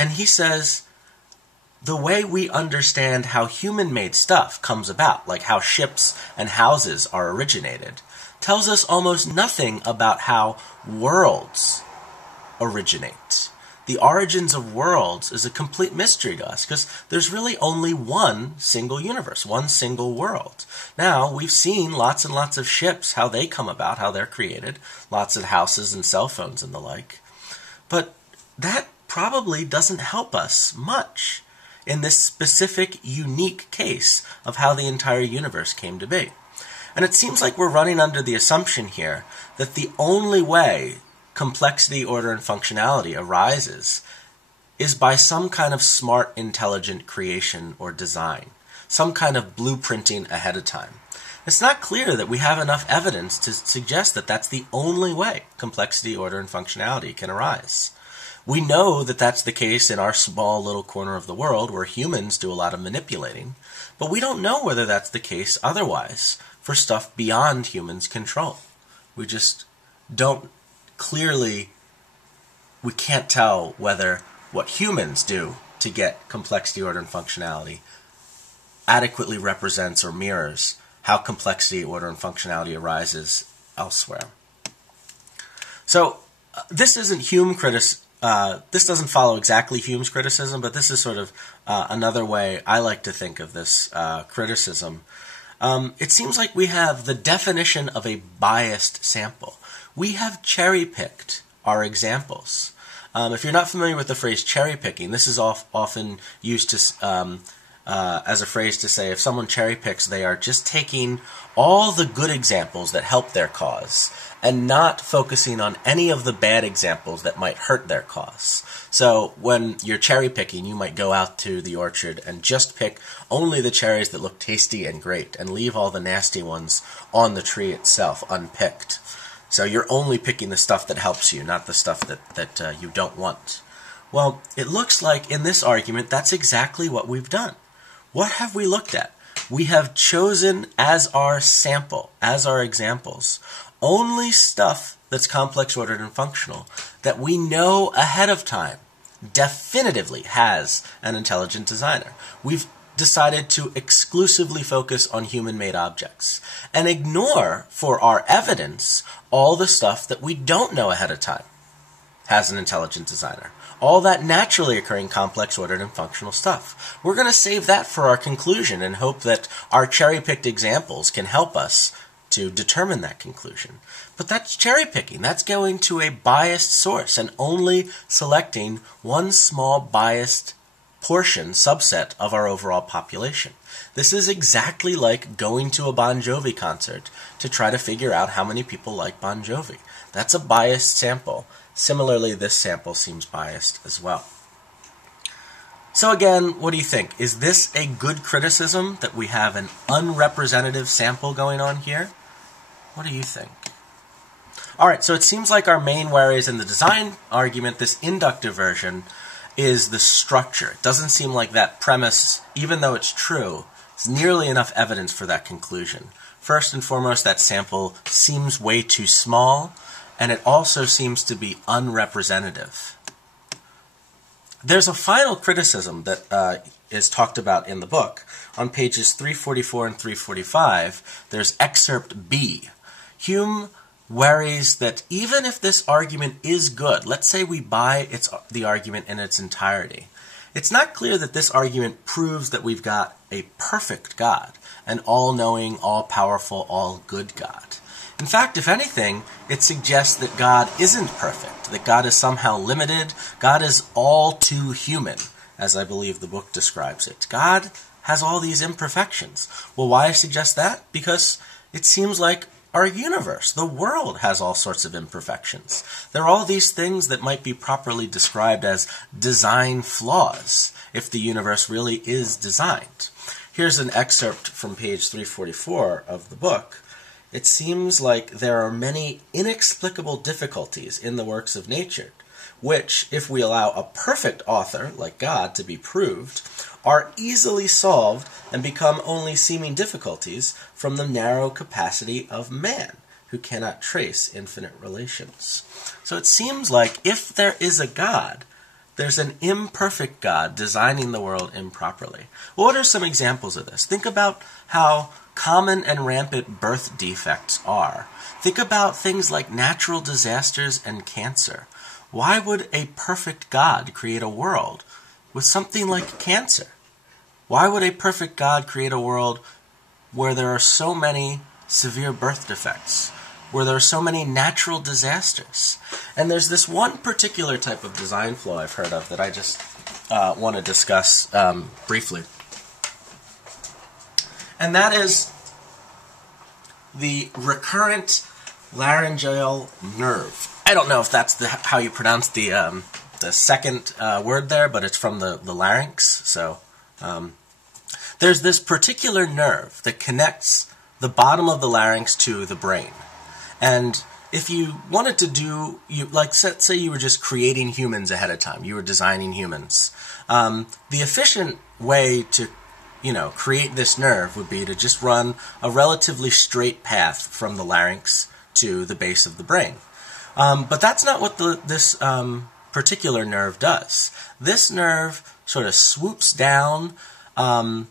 And he says the way we understand how human-made stuff comes about, like how ships and houses are originated, tells us almost nothing about how worlds originate. The origins of worlds is a complete mystery to us because there's really only one single universe, one single world. Now, we've seen lots and lots of ships, how they come about, how they're created, lots of houses and cell phones and the like. But that probably doesn't help us much in this specific, unique case of how the entire universe came to be. And it seems like we're running under the assumption here that the only way complexity, order, and functionality arises is by some kind of smart, intelligent creation or design, some kind of blueprinting ahead of time. It's not clear that we have enough evidence to suggest that that's the only way complexity, order, and functionality can arise. We know that that's the case in our small little corner of the world where humans do a lot of manipulating, but we don't know whether that's the case otherwise for stuff beyond humans' control. We just don't clearly, we can't tell whether what humans do to get complexity, order, and functionality adequately represents or mirrors how complexity, order, and functionality arises elsewhere. So this isn't this doesn't follow exactly Hume's criticism, but this is sort of another way I like to think of this criticism. It seems like we have the definition of a biased sample. We have cherry-picked our examples. If you're not familiar with the phrase cherry-picking, this is often used to as a phrase to say if someone cherry-picks, they are just taking all the good examples that help their cause and not focusing on any of the bad examples that might hurt their cause. So when you're cherry-picking, you might go out to the orchard and just pick only the cherries that look tasty and great and leave all the nasty ones on the tree itself unpicked. So you're only picking the stuff that helps you, not the stuff that you don't want. Well, it looks like in this argument that's exactly what we've done. What have we looked at? We have chosen as our sample, as our examples, only stuff that's complex, ordered, and functional that we know ahead of time definitively has an intelligent designer. We've decided to exclusively focus on human-made objects and ignore, for our evidence, all the stuff that we don't know ahead of time has an intelligent designer. All that naturally occurring complex, ordered, and functional stuff. We're going to save that for our conclusion and hope that our cherry-picked examples can help us to determine that conclusion. But that's cherry-picking. That's going to a biased source and only selecting one small biased portion, subset of our overall population. This is exactly like going to a Bon Jovi concert to try to figure out how many people like Bon Jovi. That's a biased sample. Similarly, this sample seems biased as well. So again, what do you think? Is this a good criticism that we have an unrepresentative sample going on here? What do you think? Alright, so it seems like our main worries in the design argument, this inductive version, is the structure. It doesn't seem like that premise, even though it's true, is nearly enough evidence for that conclusion. First and foremost, that sample seems way too small, and it also seems to be unrepresentative. There's a final criticism that is talked about in the book. On pages 344 and 345, there's excerpt B. Hume worries that even if this argument is good, let's say we buy the argument in its entirety, it's not clear that this argument proves that we've got a perfect God, an all-knowing, all-powerful, all-good God. In fact, if anything, it suggests that God isn't perfect, that God is somehow limited, God is all too human, as I believe the book describes it. God has all these imperfections. Well, why suggest that? Because it seems like our universe, the world, has all sorts of imperfections. There are all these things that might be properly described as design flaws, if the universe really is designed. Here's an excerpt from page 344 of the book. It seems like there are many inexplicable difficulties in the works of nature, which, if we allow a perfect author, like God, to be proved, are easily solved and become only seeming difficulties from the narrow capacity of man, who cannot trace infinite relations. So it seems like if there is a God, there's an imperfect God designing the world improperly. Well, what are some examples of this? Think about how common and rampant birth defects are. Think about things like natural disasters and cancer. Why would a perfect God create a world with something like cancer? Why would a perfect God create a world where there are so many severe birth defects, where there are so many natural disasters? And there's this one particular type of design flaw I've heard of that I just want to discuss briefly. And that is the recurrent laryngeal nerve. I don't know if that's how you pronounce the second word there, but it's from the larynx. So there's this particular nerve that connects the bottom of the larynx to the brain. And if you wanted to do, like say you were just creating humans ahead of time, you were designing humans, the efficient way to create this nerve would be to just run a relatively straight path from the larynx to the base of the brain. But that's not what this particular nerve does. This nerve sort of swoops down from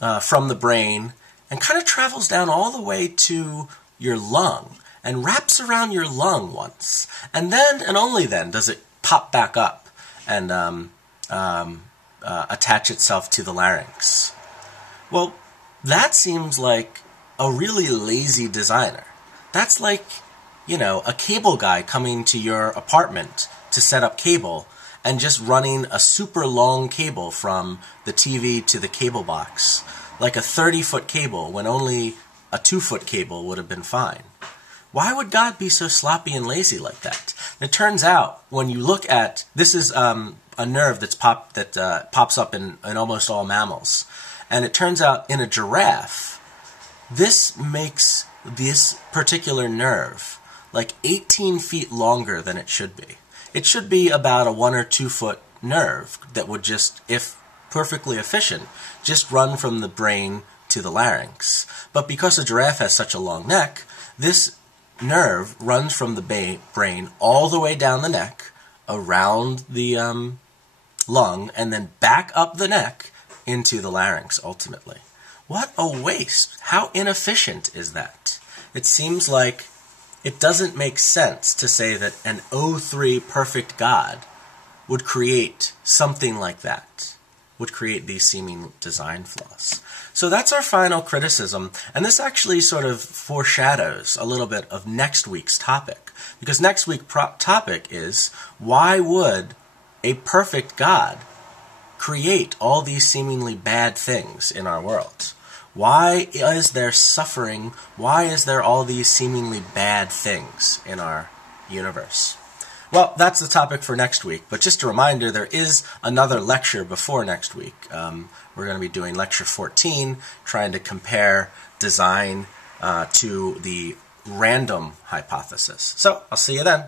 the brain and kind of travels down all the way to your lung and wraps around your lung once. And then, and only then, does it pop back up and attach itself to the larynx. Well, that seems like a really lazy designer. That's like, a cable guy coming to your apartment to set up cable and just running a super long cable from the TV to the cable box, like a 30-foot cable when only a 2-foot cable would have been fine. Why would God be so sloppy and lazy like that? It turns out, when you look at, this is a nerve that pops up in almost all mammals, and it turns out in a giraffe, this makes this particular nerve like 18 feet longer than it should be. It should be about a 1 or 2 foot nerve that would just, if perfectly efficient, just run from the brain to the larynx. But because a giraffe has such a long neck, this nerve runs from the brain all the way down the neck, around the lung, and then back up the neck into the larynx, ultimately. What a waste! How inefficient is that? It seems like it doesn't make sense to say that an O3 perfect God would create something like that, would create these seeming design flaws. So that's our final criticism, and this actually sort of foreshadows a little bit of next week's topic, because next week's topic is, why would a perfect God create all these seemingly bad things in our world? Why is there suffering? Why is there all these seemingly bad things in our universe? Well, that's the topic for next week, but just a reminder, there is another lecture before next week. We're going to be doing lecture 14, trying to compare design to the random hypothesis. So, I'll see you then.